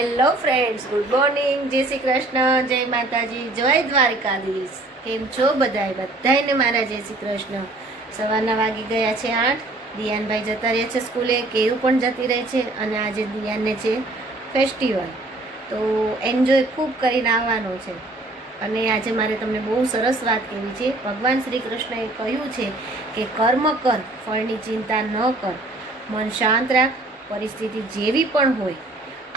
Hello friends, good morning, જય શ્રી કૃષ્ણ, જય માતાજી, જય દ્વારકાધીશ. કેમ છો બધાને મારા જય શ્રી કૃષ્ણ. સવારના વાગી ગયા છે 8. દિયાનભાઈ જતા રહે છે સ્કૂલે, કેવું પણ જતી રહે છે અને આજે દિયાનને છે ફેસ્ટિવલ, તો એન્જોય ખૂબ કરીને આવવાનો છે. અને આજે મારે તમને બહુ સરસ વાત કહેવી છે. ભગવાન શ્રી કૃષ્ણએ કહ્યું છે કે કર્મ કર, ફળની ચિંતા ન કર, મન શાંત રાખ, પરિસ્થિતિ જેવી પણ હોય,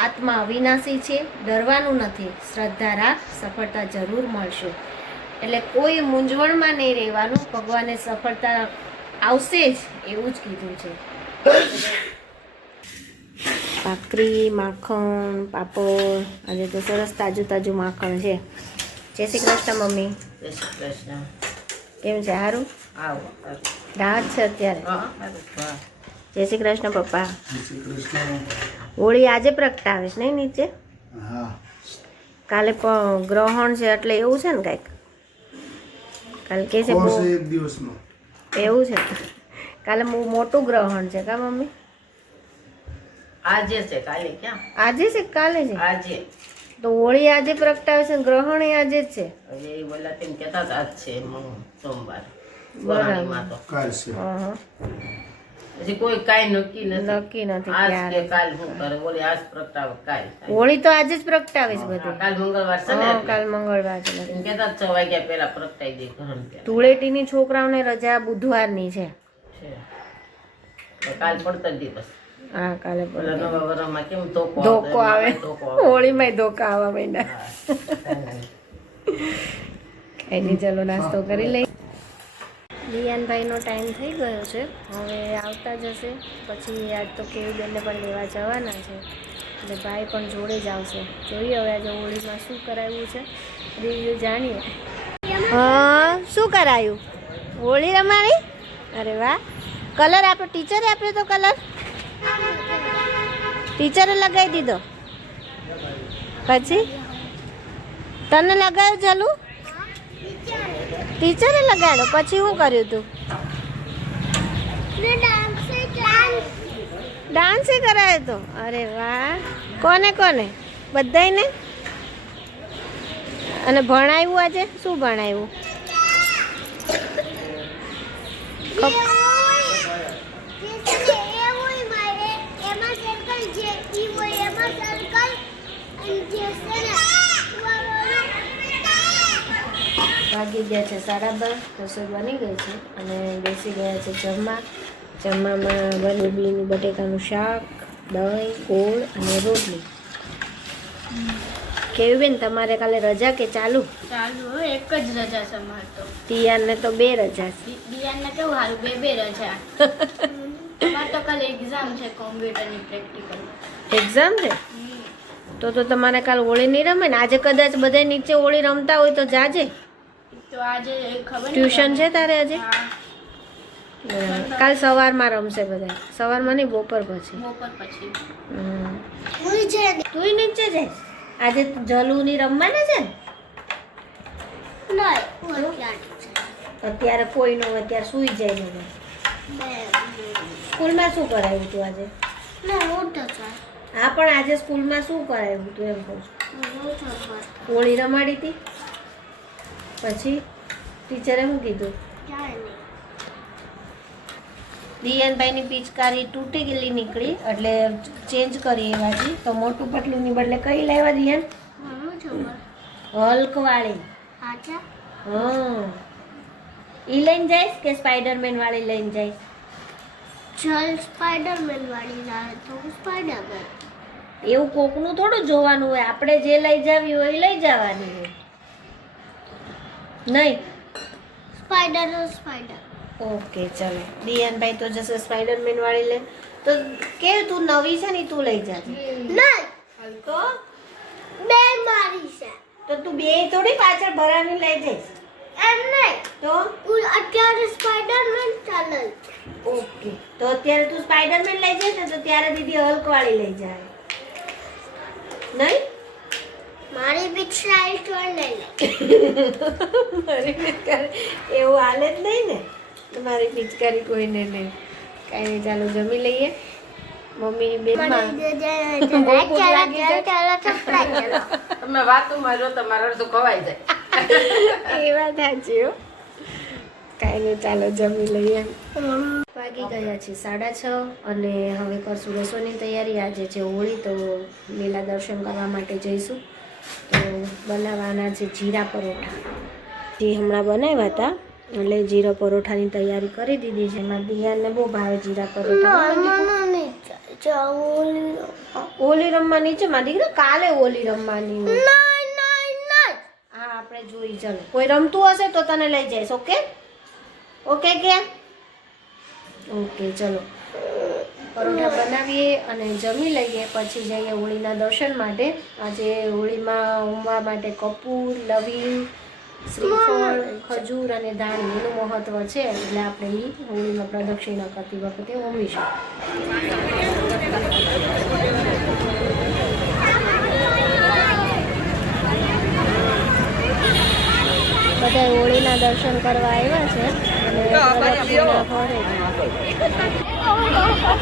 આત્મા અવિનાશી છે, ડરવાનું નથી, શ્રદ્ધા રાખ, સફળતા જરૂર મળશે. એટલે કોઈ મૂંઝવણમાં નહીં રહેવાનું, ભગવાને સફળતા આવશે જ એવું જ કીધું છે. ભાખરી, માખણ, પાપડ, આજે તો સરસ તાજું તાજું માખણ છે. જય શ્રી કૃષ્ણ મમ્મી. જય શ્રી કૃષ્ણ. કેમ છે? સારું? આવો રાહત છે અત્યારે? હા. જય શ્રી કૃષ્ણ પપ્પા. જય શ્રી કૃષ્ણ. હોળી આજે પ્રગટાવીશ નહીં નીચે? હા. કાલે પણ ગ્રહણ છે એટલે એવું છે ને કાંઈક. કાલે કે છે બહુ એક દિવસનો એવું છે. કાલે બહુ મોટું ગ્રહણ છે કા મમ્મી? આજે છે, કાલે ક્યાં? આજે છે કે કાલે છે? આજે. તો હોળી આજે પ્રગટાવે છે, ગ્રહણ એ આજે જ છે. હવે એ બોલા તેમ કહેતા હતા આજ છે સોમવાર. બરાબર. વરાણીમાં તો કાલ છે. હા, પછી કોઈ કાંઈ નક્કી નથી. નક્કી નથી આજ ક્યારે. કે કાલ શું કરે, બોલે આજ પ્રગટાવે કાલ. હોળી તો આજે જ પ્રગટાવીશ બધું. કાલ મંગળવાર છે ને હા, એટલે. કાલ મંગળવાર છે બધું. એમ કહેતા 6 વાગ્યા પહેલા પ્રગટાઈ દે ઘણ ત્યાં ધૂળેટીની છોકરાઓને રજા બુધવારની છે. છે. તો કાલ પડતા જ દિવસ. હા, કાલે પેલા પણ નવા વરમાં કેમ ધોકો ધોકો આવે. ધોકો આવે. હોળીમાંય ધોકા આવવા માંડ્યા. હા. કઈ નહીં, ચલો નાસ્તો કરી લઈ. દિયાનભાઈનો ટાઈમ થઈ ગયો છે, હવે આવતા જશે. પછી આજ તો કેવી બેનને પણ લેવા જવાના છે, એટલે ભાઈ પણ જોડે જ આવશે. જોઈએ હવે આજે હોળીમાં શું કરાવ્યું છે, રિવ્યુ જાણીએ. હા, શું કરાયું? હોળી રમાડી? અરે વાહ. કલર આપ્યો? ટીચરે આપ્યો તો કલર? ટીચરે લગાવી દીધો? પછી તને લગાવ્યો? ચાલુ ટીચરે લગાડ્યો? પછી શું કર્યું તું? ડાન્સ કરાયો તો? અરે વાહ. કોને કોને? બધાયને? અને ભણાવ્યું આજે? શું ભણાવ્યું? વાગી ગયા છે 12:30. રસોઈ બની ગઈ છે અને બેસી ગયા છે જમવા. જમવામાં બની બટેકાનું શાક, દહીં, ગોળ અને રોટલી. કેવી બેન, તમારે કાલે રજા કે ચાલુ? ચાલુ, એક જ રજા છે અમારે તો. તિયાનને તો 2 રજા છે. દિયાનને કેવું સારું, બે રજા. અમારે તો કાલે એક્ઝામ છે, કોમ્પ્યુટરની પ્રેક્ટિકલ. એક્ઝામ છે? તો તમારે કાલ હોળી નહીં રમે ને? આજે કદાચ બધા નીચે હોળી રમતા હોય તો જાજે. તો આજે ખબર નહીં. ટ્યુશન છે તારે આજે? હા, બરાબર. કાલ સવારમાં રમશે બધા. સવારમાં નહીં, બપોર પછી. બપોર પછી. તુંય નીચે જઈશ? આજે જલુની રમવાના છે ને? અત્યારે કોઈ ન હોય, અત્યારે સુઈ જાય બધા. સ્કૂલમાં શું કરાવ્યું તું આજે? હા, પણ આજે સ્કૂલમાં શું કરાવ્યું તું એમ કહું છું. હોળી રમાડી હતી? પછી ટીચરે શું કીધું? દિયાનભાઈની પિચકારી તૂટી ગયેલી નીકળી એટલે ચેન્જ કરી એવાથી. તો મોટું પટલુંની બદલે કઈ લાવ્યા દિયાન? હલ્કવાળી. હા, ઈ લઈને જઈશ કે સ્પાઈડરમેન વાળી લઈને જઈશ? સ્પાઈડરમેન વાળી લાવે તો સ્પાઈડરમેન. એવું કોકનું થોડું જોવાનું હોય, આપણે જે લઈ જાવી હોય એ લઈ જવાની હોય નહીં? સ્પાઈડર. ઓકે, ચલો. દિયાનભાઈ તો જશે સ્પાઈડરમેન વાળી લે. તો કે તું નવી છે ને તું લઈ જાજે. તો બે મારી છે. તો તું બે થોડી પાછળ ભરાવી લઈ જઈશ એમ નહીં. તો? અત્યારે સ્પાઈડરમેન ચાલે. ઓકે, તો અત્યારે તું સ્પાઈડરમેન લઈ જઈશ ને તો ત્યારે દીદી હલ્ક વાળી લઈ જાય નહીં? મારી પિક્ચર લઈ લે. મારી પિચકારી એવું હાલે જ નહીં ને. તમારી પિચકારી કોઈને નહીં. કાંઈ નહીં, ચાલો જમી લઈએ. મમ્મીની બેનમાં તમે વાતોમાં જો તમારે અડધું ખવાઈ જાય. એ વાત સાચી હો. કાંઈ નહીં, ચાલો જમી લઈએ. વાગી ગયા છે 6:30 અને હવે કરશું રસોઈની તૈયારી. આજે છે હોળી, તો લીલા દર્શન કરવા માટે જઈશું. તો બનાવવાના છે જીરા પરોઠા, જે હમણાં બનાવ્યા હતા. એટલે જીરા પરોઠાની તૈયારી કરી દીધી છે. એમાં દિયાને બહુ ભાવે જીરા પરોઠા. ઓલી રમવા નીચે માં દીકરા, કાલે ઓલી રમવાની હોય. હા આપણે જોઈ. ચાલો, કોઈ રમતું હશે તો તને લઈ જઈશ. ઓકે ઓકે કે ઓકે. ચલો પરોઠા બનાવીએ અને જમી લઈએ, પછી જઈએ હોળીના દર્શન માટે. આજે હોળીમાં ઉમવા માટે કપૂર, લવિંગ, શ્રીફળ, ખજૂર અને ધાણી એનું મહત્વ છે. એટલે આપણે એ હોળીમાં પ્રદક્ષિણા કરતી વખતે ઉમીશું. બધા હોળીના દર્શન કરવા આવ્યા છે અને પ્રદક્ષિણા ફરે પરોઠા,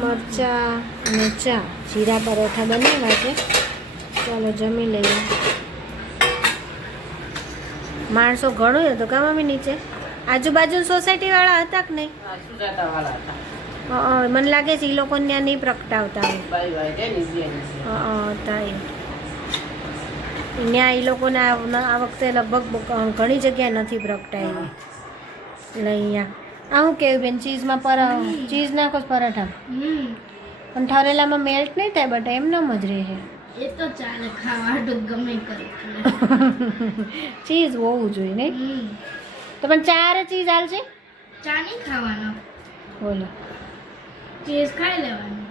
મરચાં અને ચા. જીરા પરોઠા બનાવ્યા છે. ચાલો જમી લઈએ. માણસો ઘણું હતું કા મમ્મી નીચે? આજુબાજુ સોસાયટી વાળા હતા કે નહીં? આ સુજાતાવાળા હતા. મને લાગે છે એ લોકો ત્યાં નહીં પ્રગટાવતા હોય. બાઈ બાઈ છે ને, થાય ત્યાં એ લોકોને આ વખતે લગભગ ઘણી જગ્યાએ નથી પ્રગટાવી. એટલે અહીંયા આ શું કેવું બેન, ચીઝમાં ચીઝ નાખો પરાઠા, પણ ઠરેલામાં મેલ્ટ નહીં થાય, બટ એમનેમ જ રહે. એ તો ચાલે, ખાવાનું ગમે કરે. ચીઝ હોવું જોઈએ નહીં? તો પણ ચારે ચીઝ હાલશે? ચા નહીં ખાવાનો, બોલો. ચીઝ ખાઈ લેવાનું.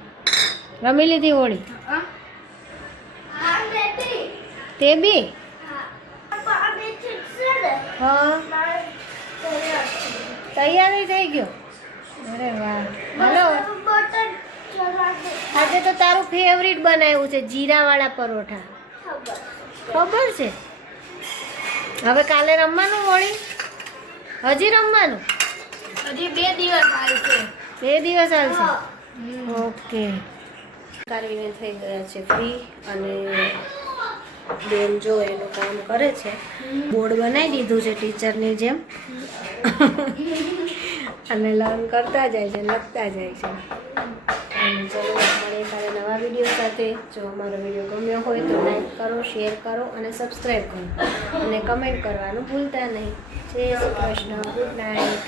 રમી લીધી હોળી તે બી? હા, તૈયારી થઈ ગયો. અરે વાહ, હાલો. આજે તો તારું ફેવરિટ બનાવ્યું છે, જીરાવાળા પરોઠા. ખબર છે? હવે કાલે રમવાનું હોળી? હજી રમવાનું? હજી 2 દિવસ હાલશે. 2 દિવસ હાલશે? ઓકે. કાઢીને થઈ ગયા છે ફ્રી અને બેન જો એનું કામ કરે છે. બોર્ડ બનાવી દીધું છે ટીચરની જેમ અને લર્ન કરતા જાય છે, લખતા જાય છે. અને ચલો મળીએ કાલે નવા વિડીયો સાથે. જો અમારો વિડીયો ગમ્યો હોય તો લાઈક કરો, શેર કરો અને સબસ્ક્રાઈબ કરો અને કમેન્ટ કરવાનું ભૂલતા નહીં. જય શ્રી કૃષ્ણ. Good night.